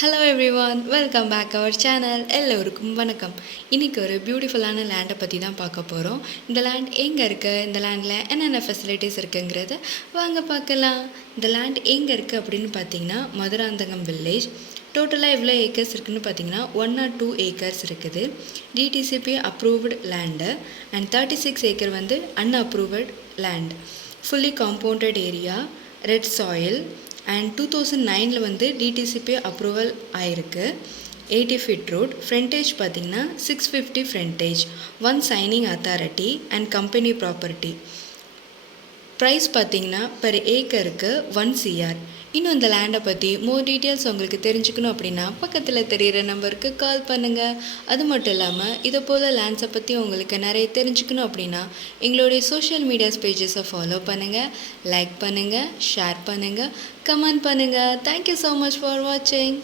Hello everyone, welcome back our channel. எல்லோருக்கும் வணக்கம். இன்றைக்கி ஒரு பியூட்டிஃபுல்லான லேண்டை பற்றி தான் பார்க்க போகிறோம். இந்த லேண்ட் எங்கே இருக்குது, இந்த லேண்டில் என்னென்ன ஃபெசிலிட்டிஸ் இருக்குங்கிறத வாங்க பார்க்கலாம். இந்த லேண்ட் எங்கே இருக்குது அப்படின்னு பார்த்தீங்கன்னா மதுராந்தகம் வில்லேஜ். டோட்டலாக எவ்வளோ ஏக்கர்ஸ் இருக்குதுன்னு பார்த்தீங்கன்னா 102 ஏக்கர்ஸ் இருக்குது. DTCP approved land and 36 acre வந்து unapproved land. Fully compounded area, red soil and 2009 வந்து டிடிசிபி அப்ரூவல் ஆயிருக்கு. 80 ஃபீட் ரோட். ஃப்ரண்டேஜ் பார்த்திங்கன்னா 650 frontage, 1 signing authority and company property. Price பார்த்திங்கன்னா பெர் ஏக்கருக்கு 1 CR. இன்னும் இந்த லேண்டை பற்றி மோர் டீட்டெயில்ஸ் உங்களுக்கு தெரிஞ்சுக்கணும் அப்படின்னா பக்கத்தில் தெரிகிற நம்பருக்கு கால் பண்ணுங்கள். அது மட்டும் இல்லாமல் இதை போல் லேண்ட்ஸை பற்றி உங்களுக்கு நிறைய தெரிஞ்சுக்கணும் அப்படின்னா எங்களுடைய சோஷியல் மீடியாஸ் பேஜஸை ஃபாலோ பண்ணுங்கள், லைக் பண்ணுங்கள், ஷேர் பண்ணுங்கள், கமெண்ட் பண்ணுங்கள். தேங்க்யூ ஸோ மச் ஃபார் வாட்சிங்.